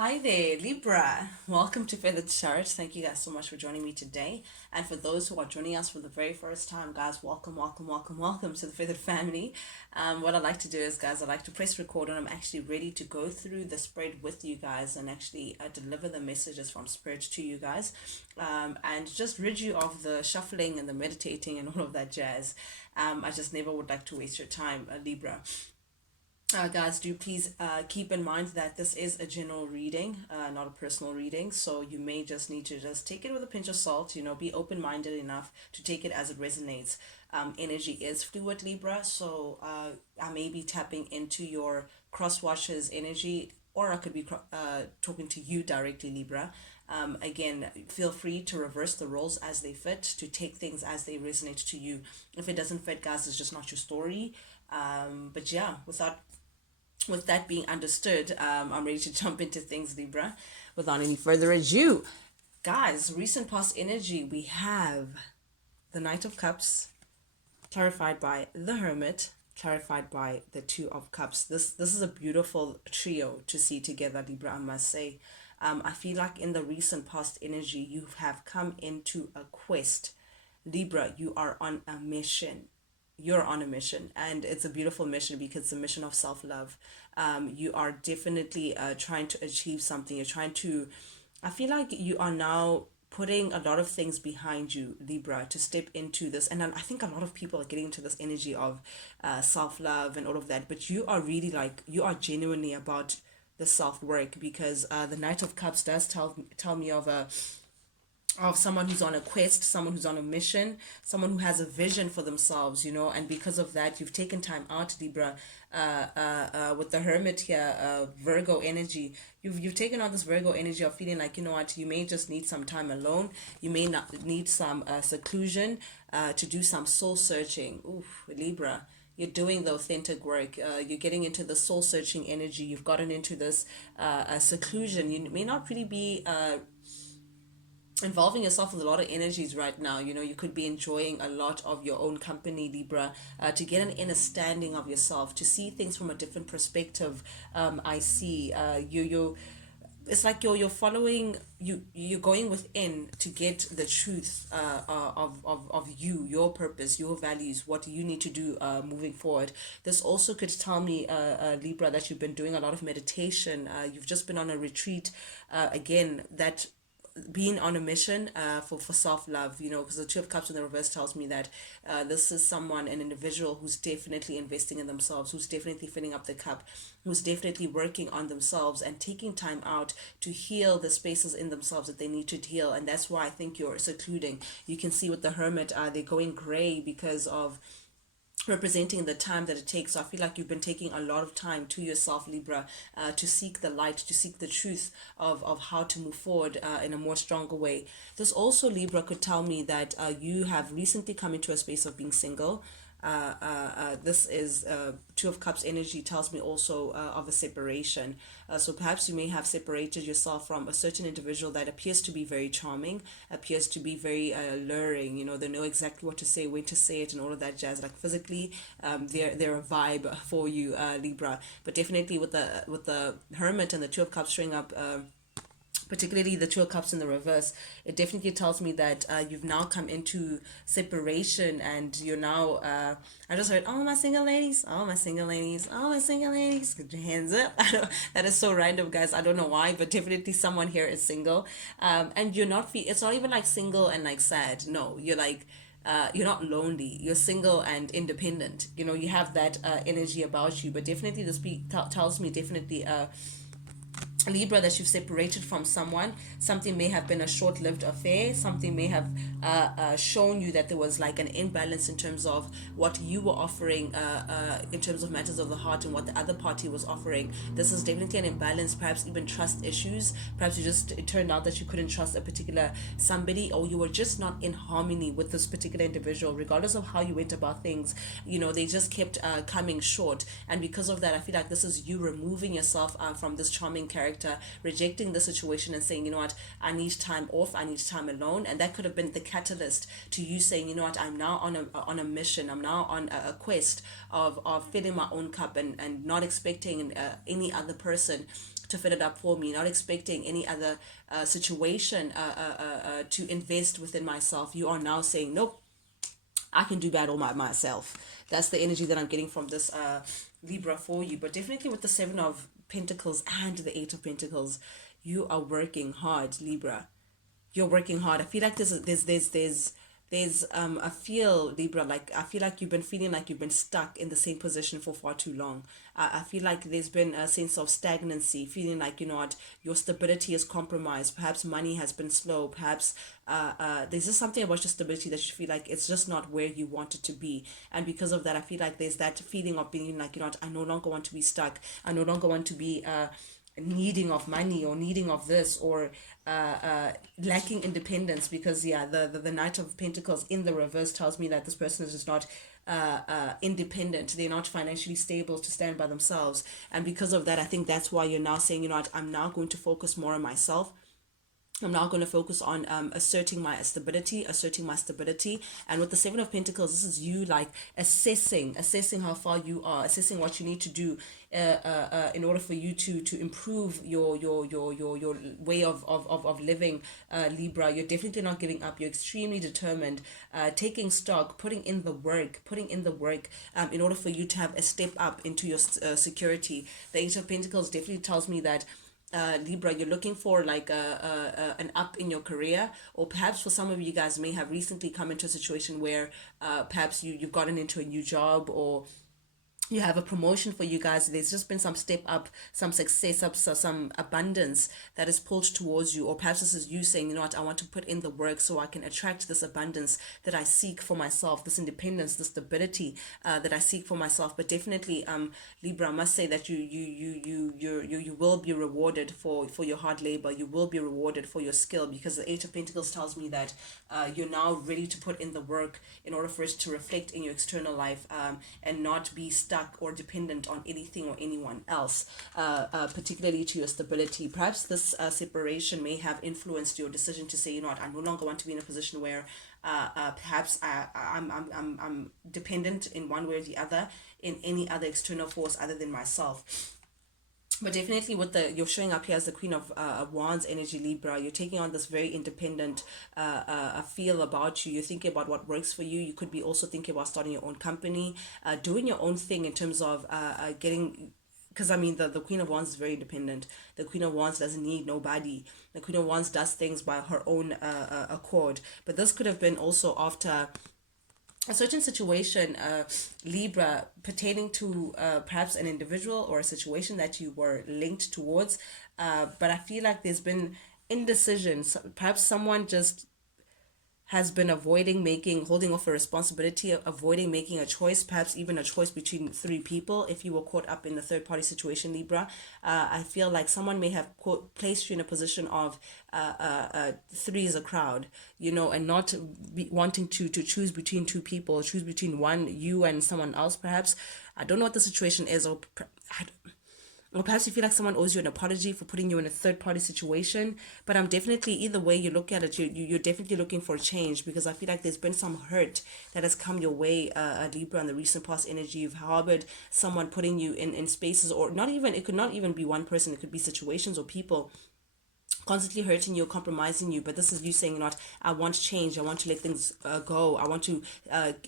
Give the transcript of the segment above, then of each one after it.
Hi there, Libra. Welcome to Feathered Church. Thank you guys so much for joining me today. And for those who are joining us for the very first time, guys, welcome to the Feathered family. What I like to do is, guys, I like to press record and I'm actually ready to go through the spread with you guys and actually deliver the messages from Spirit to you guys, and just rid you of the shuffling and the meditating and all of that jazz. I just never would like to waste your time, Libra. Guys, do please keep in mind that this is a general reading, not a personal reading. So you may just need to just take it with a pinch of salt. Be open-minded enough to take it as it resonates. Energy is fluid, Libra. So I may be tapping into your cross watchers energy, or I could be talking to you directly, Libra. Again, feel free to reverse the roles as they fit, to take things as they resonate to you. If it doesn't fit, guys, it's just not your story. But yeah, with that being understood, I'm ready to jump into things, Libra. Without any further ado, guys, recent past energy, we have the Knight of Cups, clarified by the Hermit, clarified by the Two of Cups. This is a beautiful trio to see together, Libra, I must say. I feel like in the recent past energy, you have come into a quest. Libra, you are on a mission. You're on a mission, and it's a beautiful mission because it's a mission of self-love. You are definitely trying to achieve something. You're trying to, I feel like you are now putting a lot of things behind you, Libra, to step into this. And I think a lot of people are getting into this energy of self-love and all of that, but you are really like, you are genuinely about the self-work, because the Knight of Cups does tell me of someone who's on a quest, someone who's on a mission, someone who has a vision for themselves, and because of that, you've taken time out, Libra, with the Hermit here, Virgo energy. You've taken on this Virgo energy of feeling like, you know what, you may just need some time alone. You may not need some seclusion to do some soul searching. Ooh, Libra. You're doing the authentic work. You're getting into the soul searching energy. You've gotten into this seclusion. You may not really be involving yourself with a lot of energies right now. You could be enjoying a lot of your own company, Libra, to get an understanding of yourself, to see things from a different perspective. I see you it's like you're following, you're going within to get the truth of you, your purpose, your values, what you need to do moving forward. This also could tell me, Libra, that you've been doing a lot of meditation. You've just been on a retreat, again, that being on a mission for self-love, because the Two of Cups in the reverse tells me that this is an individual who's definitely investing in themselves, who's definitely filling up the cup, who's definitely working on themselves and taking time out to heal the spaces in themselves that they need to heal. And that's why I think you're secluding. You can see with the Hermit, they're going gray because of representing the time that it takes. So I feel like you've been taking a lot of time to yourself, Libra, to seek the light, to seek the truth of how to move forward in a more stronger way. This also, Libra, could tell me that you have recently come into a space of being single. This is Two of Cups energy tells me also of a separation. So perhaps you may have separated yourself from a certain individual that appears to be very charming, appears to be very alluring. They know exactly what to say, when to say it, and all of that jazz. Like physically, they're a vibe for you, Libra. But definitely with the Hermit and the Two of Cups showing up. Particularly the Two of Cups in the reverse, it definitely tells me that you've now come into separation, and you're now, I just heard, oh, my single ladies, oh, my single ladies, oh, my single ladies, get your hands up. That is so random, guys. I don't know why, but definitely someone here is single. And you're not, it's not even like single and like sad. No, you're like, you're not lonely, you're single and independent. You have that energy about you. But definitely this tells me definitely Libra, that you've separated from someone. Something may have been a short-lived affair. Something may have shown you that there was like an imbalance in terms of what you were offering, in terms of matters of the heart, and what the other party was offering. This is definitely an imbalance, perhaps even trust issues. Perhaps it turned out that you couldn't trust a particular somebody, or you were just not in harmony with this particular individual, regardless of how you went about things. They just kept coming short. And because of that, I feel like this is you removing yourself from this charming character, rejecting the situation and saying, you know what, I need time off, I need time alone. And that could have been the catalyst to you saying, you know what, I'm now on a mission, I'm now on a quest of filling my own cup, and not expecting any other person to fill it up for me, not expecting any other situation to invest within myself. You are now saying, nope, I can do that all by myself. That's the energy that I'm getting from this Libra for you. But definitely with the Seven of Pentacles and the Eight of Pentacles, you are working hard, Libra. You're working hard. I feel like there's I feel, Libra, like I feel like you've been feeling like you've been stuck in the same position for far too long. I feel like there's been a sense of stagnancy, feeling like, you know what, your stability is compromised. Perhaps money has been slow. Perhaps there's just something about your stability that you feel like it's just not where you want it to be. And because of that, I feel like there's that feeling of being like, you know what, I no longer want to be stuck. I no longer want to be needing of money or needing of this, or lacking independence, because yeah, the Knight of Pentacles in the reverse tells me that this person is just not independent. They're not financially stable to stand by themselves. And because of that, I think that's why you're now saying, you know what, I'm now going to focus more on myself. I'm now going to focus on asserting my stability. And with the Seven of Pentacles, this is you like assessing how far you are, assessing what you need to do in order for you to improve your way of living, Libra. You're definitely not giving up. You're extremely determined, taking stock, putting in the work, in order for you to have a step up into your security. The Eight of Pentacles definitely tells me that Libra, you're looking for like an up in your career, or perhaps for some of you guys may have recently come into a situation where perhaps you've gotten into a new job, or you have a promotion for you guys. There's just been some step up, some success up, so some abundance that is pulled towards you. Or perhaps this is you saying, you know what, I want to put in the work so I can attract this abundance that I seek for myself, this independence, this stability that I seek for myself. But definitely, Libra, I must say that you will be rewarded for your hard labor. You will be rewarded for your skill, because the Eight of Pentacles tells me that you're now ready to put in the work in order for it to reflect in your external life, and not be stuck or dependent on anything or anyone else, particularly to your stability. Perhaps this separation may have influenced your decision to say, you know what, I no longer want to be in a position where perhaps I'm dependent in one way or the other, in any other external force other than myself. But definitely with you're showing up here as the Queen of Wands energy, Libra. You're taking on this very independent feel about you. You're thinking about what works for you. You could be also thinking about starting your own company, doing your own thing in terms of getting, because I mean the Queen of Wands is very independent. The Queen of Wands doesn't need nobody. The Queen of Wands does things by her own accord. But this could have been also after a certain situation, Libra, pertaining to perhaps an individual or a situation that you were linked towards. But I feel like there's been indecision. Perhaps someone just has been holding off a responsibility, avoiding making a choice, perhaps even a choice between three people. If you were caught up in the third party situation, Libra, I feel like someone may have placed you in a position of three is a crowd, you know, and not wanting to choose between two people, choose between you and someone else, perhaps. I don't know what the situation is, or perhaps you feel like someone owes you an apology for putting you in a third party situation. But I'm definitely, either way you look at it, you're definitely looking for a change, because I feel like there's been some hurt that has come your way, Libra, in the recent past energy. You've harbored someone putting you in spaces, or not even, it could not even be one person, it could be situations or people constantly hurting you, compromising you. But this is you saying, you know what, I want change. I want to let things go. I want to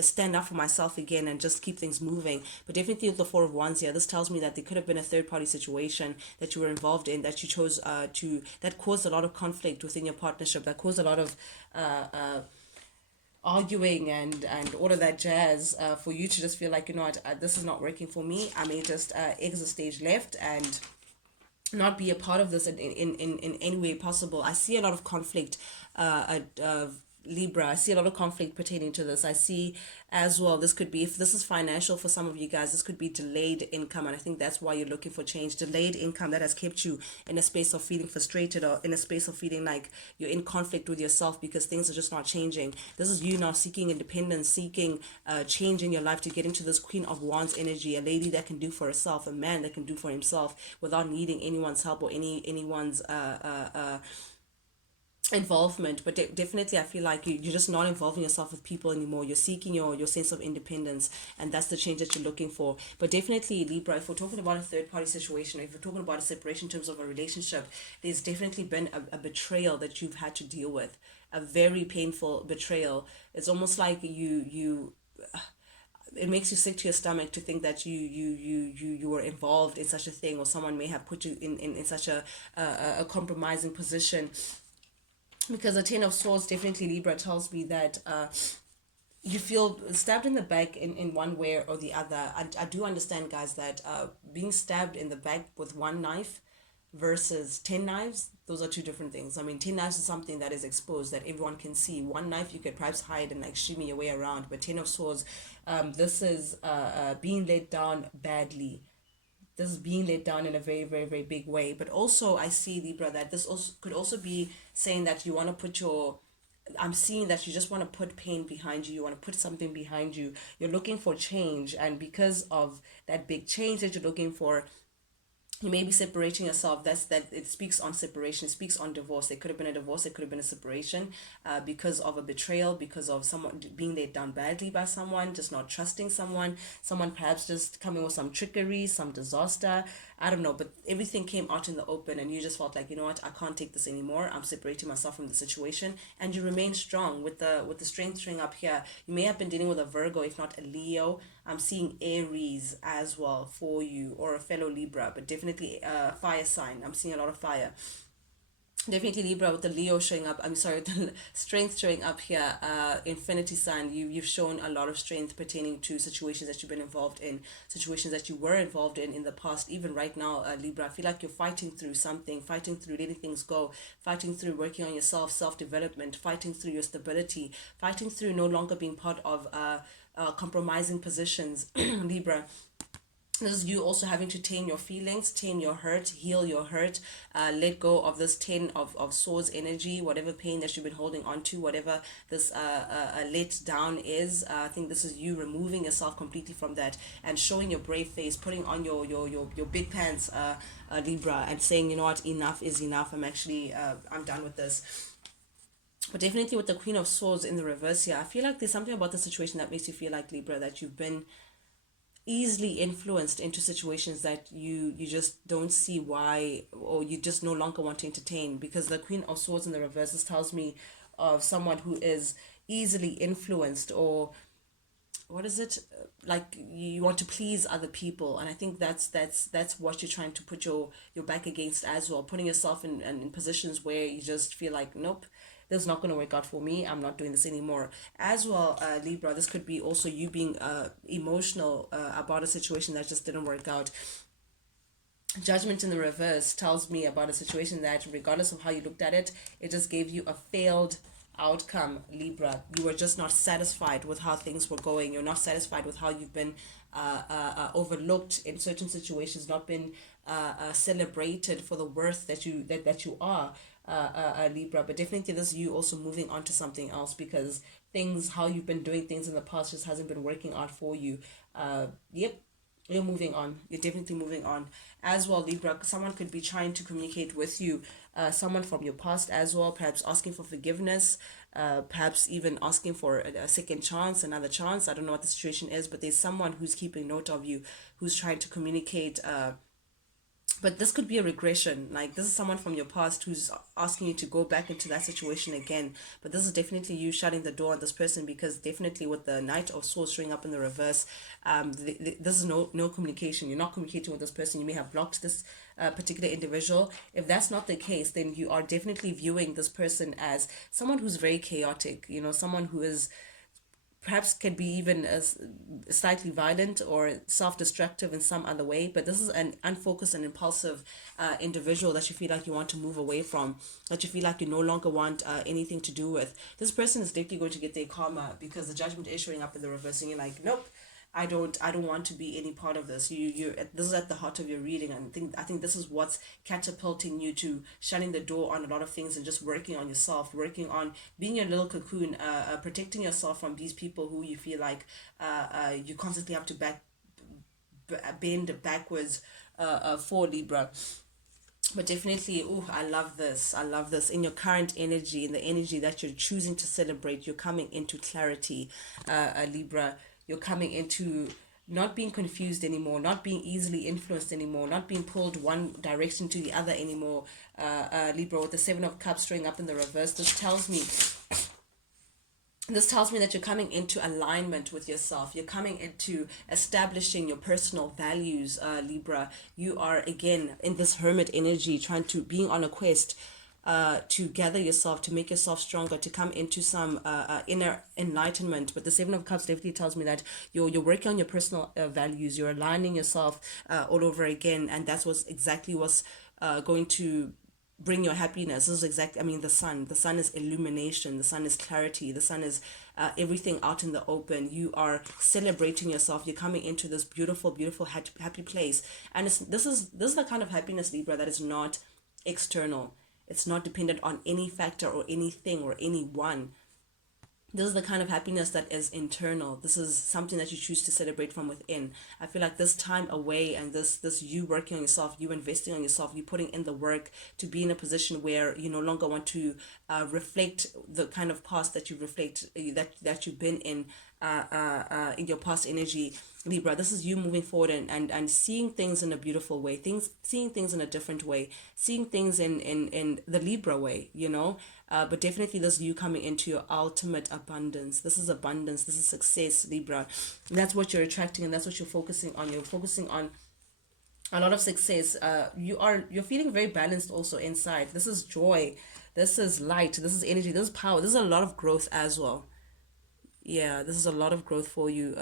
stand up for myself again and just keep things moving. But definitely with the Four of Wands here, this tells me that there could have been a third party situation that you were involved in, that you chose that caused a lot of conflict within your partnership, that caused a lot of arguing and all of that jazz, for you to just feel like, you know what, this is not working for me. I may just exit stage left and not be a part of this in any way possible. I see a lot of conflict, Libra. I see a lot of conflict pertaining to this. I see as well, this could be, if this is financial for some of you guys, this could be delayed income. And I think that's why you're looking for change. Delayed income that has kept you in a space of feeling frustrated, or in a space of feeling like you're in conflict with yourself because things are just not changing. This is you now seeking independence, seeking change in your life, to get into this Queen of Wands energy, a lady that can do for herself, a man that can do for himself without needing anyone's help or anyone's involvement, but definitely I feel like you're just not involving yourself with people anymore. You're seeking your sense of independence, and that's the change that you're looking for. But definitely, Libra, if we're talking about a third party situation, if we're talking about a separation in terms of a relationship, there's definitely been a betrayal that you've had to deal with, a very painful betrayal. It's almost like you it makes you sick to your stomach to think that you were involved in such a thing, or someone may have put you in such a compromising position. Because the Ten of Swords, definitely, Libra, tells me that you feel stabbed in the back in one way or the other. I do understand, guys, that being stabbed in the back with one knife versus 10 knives, those are two different things. I mean, 10 knives is something that is exposed, that everyone can see. One knife you could perhaps hide and like shimmy your way around, but 10 of Swords, this is being let down badly. This is being let down in a very, very, very big way. But also, I see, Libra, that this also could also be saying that you want to put your, I'm seeing that you just want to put pain behind you. You want to put something behind you. You're looking for change. And because of that big change that you're looking for, you may be separating yourself. That it speaks on separation, it speaks on divorce. There could have been a divorce, it could have been a separation, because of a betrayal, because of someone being let down badly by someone, just not trusting someone perhaps just coming with some trickery, some disaster. I don't know, but everything came out in the open, and you just felt like, you know what, I can't take this anymore. I'm separating myself from the situation, and you remain strong with the strength showing up here. You may have been dealing with a Virgo, if not a Leo. I'm seeing Aries as well for you, or a fellow Libra, but definitely a fire sign. I'm seeing a lot of fire. Definitely Libra with the Leo showing up. I'm sorry, the strength showing up here. Infinity sign. You've shown a lot of strength pertaining to situations that you've been involved in, situations that you were involved in the past. Even right now, Libra, I feel like you're fighting through something, fighting through letting things go, fighting through working on yourself, self development, fighting through your stability, fighting through no longer being part of compromising positions, Libra. This is you also having to tame your feelings, tame your hurt, heal your hurt, let go of this 10 of swords energy, whatever pain that you've been holding on to, whatever this let down is. I think this is you removing yourself completely from that and showing your brave face, putting on your big pants, Libra, and saying, you know what, enough is enough. I'm done with this. But definitely with the Queen of Swords in the reverse here, I feel like there's something about the situation that makes you feel like, Libra, that you've been easily influenced into situations that you just don't see why, or you just no longer want to entertain. Because the Queen of Swords in the reverse, this tells me of someone who is easily influenced, or what is it, like you want to please other people. And I think that's what you're trying to put your back against as well, putting yourself in positions where you just feel like, nope, this is not going to work out for me, I'm not doing this anymore as well. Libra, this could be also you being emotional about a situation that just didn't work out. Judgment in the reverse tells me about a situation that, regardless of how you looked at it, it just gave you a failed outcome, Libra. You were just not satisfied with how things were going. You're not satisfied with how you've been overlooked in certain situations, not been celebrated for the worth that you are, Libra. But definitely this is you also moving on to something else, because things, how you've been doing things in the past, just hasn't been working out for you. Yep, you're moving on. You're definitely moving on as well, Libra. Someone could be trying to communicate with you, someone from your past as well, perhaps asking for forgiveness, perhaps even asking for a second chance, another chance. I don't know what the situation is, but there's someone who's keeping note of you, who's trying to communicate. But this could be a regression. Like, this is someone from your past who's asking you to go back into that situation again. But this is definitely you shutting the door on this person, because definitely with the Knight of Swords showing up in the reverse, this is no communication. You're not communicating with this person. You may have blocked this particular individual. If that's not the case, then you are definitely viewing this person as someone who's very chaotic, someone who is perhaps can be even as slightly violent or self-destructive in some other way. But this is an unfocused and impulsive individual that you feel like you want to move away from, that you feel like you no longer want anything to do with. This person is definitely going to get their karma, because the Judgment is showing up in the reverse, and you're like, nope, I don't want to be any part of this. This is at the heart of your reading, and I think this is what's catapulting you to shutting the door on a lot of things and just working on yourself, working on being your little cocoon, protecting yourself from these people who you feel like you constantly have to bend backwards for, Libra. But definitely, oh, I love this. I love this. In your current energy, in the energy that you're choosing to celebrate, you're coming into clarity, Libra. You're coming into not being confused anymore, not being easily influenced anymore, not being pulled one direction to the other anymore. Libra, with the Seven of Cups showing up in the reverse, this tells me that you're coming into alignment with yourself. You're coming into establishing your personal values, Libra. You are again in this hermit energy, trying to being on a quest to gather yourself, to make yourself stronger, to come into some inner enlightenment. But the Seven of Cups definitely tells me that you're working on your personal values. You're aligning yourself all over again, and that's what's going to bring your happiness. This is exactly, I mean, the sun is illumination, the sun is clarity, the sun is everything out in the open. You are celebrating yourself. You're coming into this beautiful happy place, and this is the kind of happiness, Libra, that is not external. It's not dependent on any factor or anything or anyone. This is the kind of happiness that is internal. This is something that you choose to celebrate from within. I feel like this time away and this you working on yourself, you investing on yourself, you putting in the work to be in a position where you no longer want to reflect the kind of past that you reflect that you've been in your past energy, Libra. This is you moving forward and seeing things in a beautiful way, seeing things in a different way, seeing things in the Libra way, you know. But definitely this is you coming into your ultimate abundance. This is abundance. This is success, Libra. That's what you're attracting, and that's what you're focusing on. You're focusing on a lot of success. You're feeling very balanced also inside. This is joy. This is light. This is energy. This is power. This is a lot of growth as well. Yeah, this is a lot of growth for you,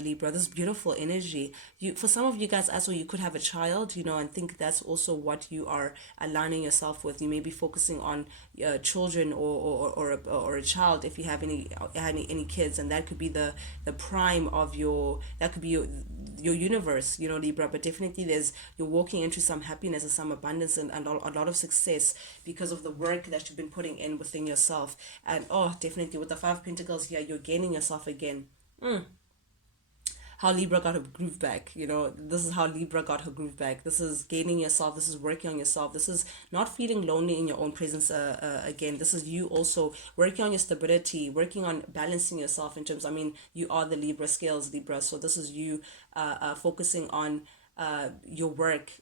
Libra. This is beautiful energy. For some of you guys as well, you could have a child, you know, and think that's also what you are aligning yourself with. You may be focusing on children or a child if you have any kids, and that could be the prime of that could be your universe, you know, Libra. But definitely you're walking into some happiness and some abundance and a lot of success because of the work that you've been putting in within yourself. And oh, definitely with the Five of Pentacles here, you're gaining yourself again. How Libra got her groove back. You know, this is how Libra got her groove back. This is gaining yourself. This is working on yourself. This is not feeling lonely in your own presence again. This is you also working on your stability, working on balancing yourself in terms, I mean, you are the Libra scales, Libra. So this is you focusing on your work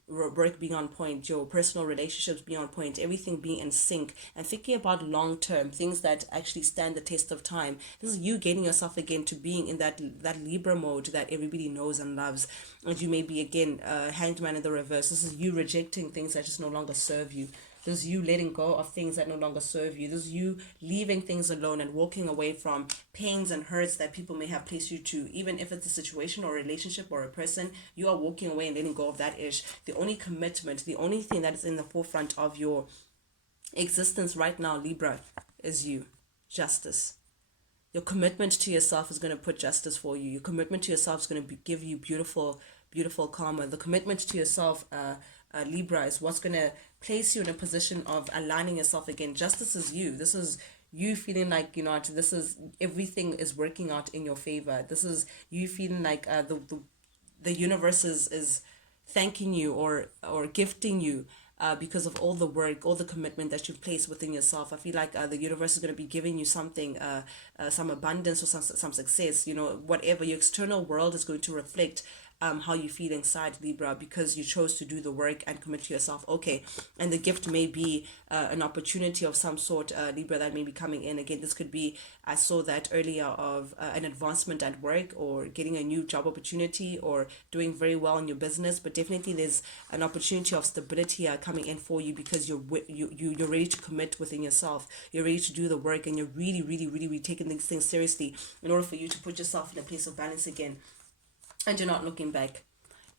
being on point, your personal relationships being on point, everything being in sync, and thinking about long term things that actually stand the test of time. This is you getting yourself again to being in that Libra mode that everybody knows and loves. And you may be again hanged man in the reverse. This is you rejecting things that just no longer serve you. This is you letting go of things that no longer serve you. This is you leaving things alone and walking away from pains and hurts that people may have placed you to. Even if it's a situation or a relationship or a person, you are walking away and letting go of that ish. The only commitment, the only thing that is in the forefront of your existence right now, Libra, is you. Justice. Your commitment to yourself is going to put justice for you. Your commitment to yourself is going to give you beautiful karma. The commitment to yourself, Libra, is what's going to place you in a position of aligning yourself again. Justice is you. This is you feeling like, you know, this is everything is working out in your favor. This is you feeling like the universe is thanking you or gifting you because of all the work, all the commitment that you've placed within yourself. I feel like the universe is going to be giving you something, some abundance or some success, you know, whatever. Your external world is going to reflect how you feel inside, Libra, because you chose to do the work and commit to yourself. Okay, and the gift may be an opportunity of some sort, Libra, that may be coming in. Again, this could be, I saw that earlier, of an advancement at work or getting a new job opportunity or doing very well in your business. But definitely there's an opportunity of stability coming in for you because you're ready to commit within yourself. You're ready to do the work, and you're really taking these things seriously in order for you to put yourself in a place of balance again. And you're not looking back.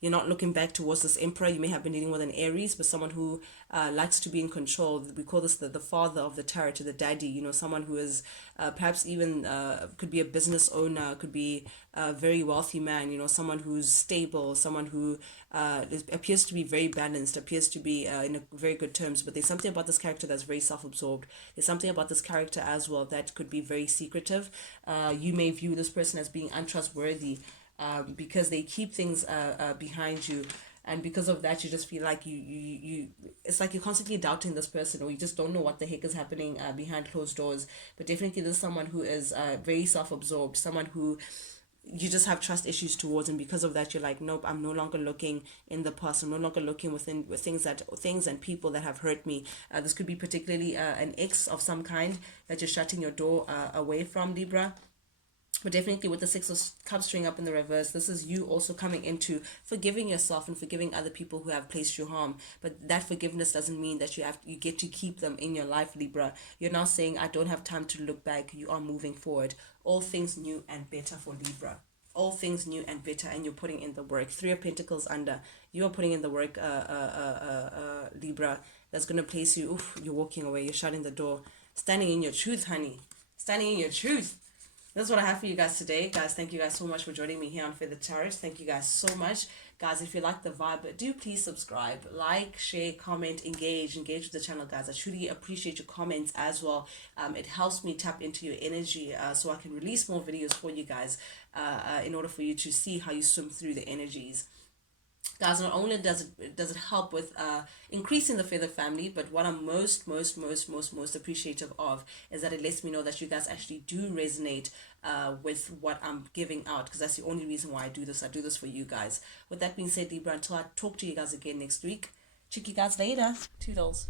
You're not looking back towards this emperor. You may have been dealing with an Aries, but someone who likes to be in control. We call this the father of the tarot, the daddy. You know, someone who is perhaps even could be a business owner, could be a very wealthy man. You know, someone who's stable, someone who appears to be very balanced, appears to be in a very good terms. But there's something about this character that's very self-absorbed. There's something about this character as well that could be very secretive. You may view this person as being untrustworthy. Because they keep things behind you. and because of that you just feel like you it's like you're constantly doubting this person, or you just don't know what the heck is happening behind closed doors. But definitely there's someone who is very self-absorbed, someone who you just have trust issues towards, and because of that you're like, nope, I'm no longer looking in the past, I'm no longer looking within with things and people that have hurt me. This could be particularly an ex of some kind that you're shutting your door away from, Libra. But definitely with the Six of Cups string up in the reverse, this is you also coming into forgiving yourself and forgiving other people who have placed you harm. But that forgiveness doesn't mean that you get to keep them in your life, Libra. You're now saying, I don't have time to look back. You are moving forward. All things new and better for Libra. All things new and better, and you're putting in the work. Three of Pentacles under. You are putting in the work, Libra. That's going to place you, oof, you're walking away. You're shutting the door. Standing in your truth, honey. Standing in your truth. That's what I have for you guys today. Guys, thank you guys so much for joining me here on Feather Tarot. Thank you guys so much. Guys, if you like the vibe, do please subscribe, like, share, comment, engage with the channel, guys. I truly appreciate your comments as well. It helps me tap into your energy so I can release more videos for you guys in order for you to see how you swim through the energies. Guys, not only does it help with increasing the feather family, but what I'm most appreciative of is that it lets me know that you guys actually do resonate with what I'm giving out, because that's the only reason why I do this. I do this for you guys. With that being said, Libra, until I talk to you guys again next week, check you guys later. Toodles.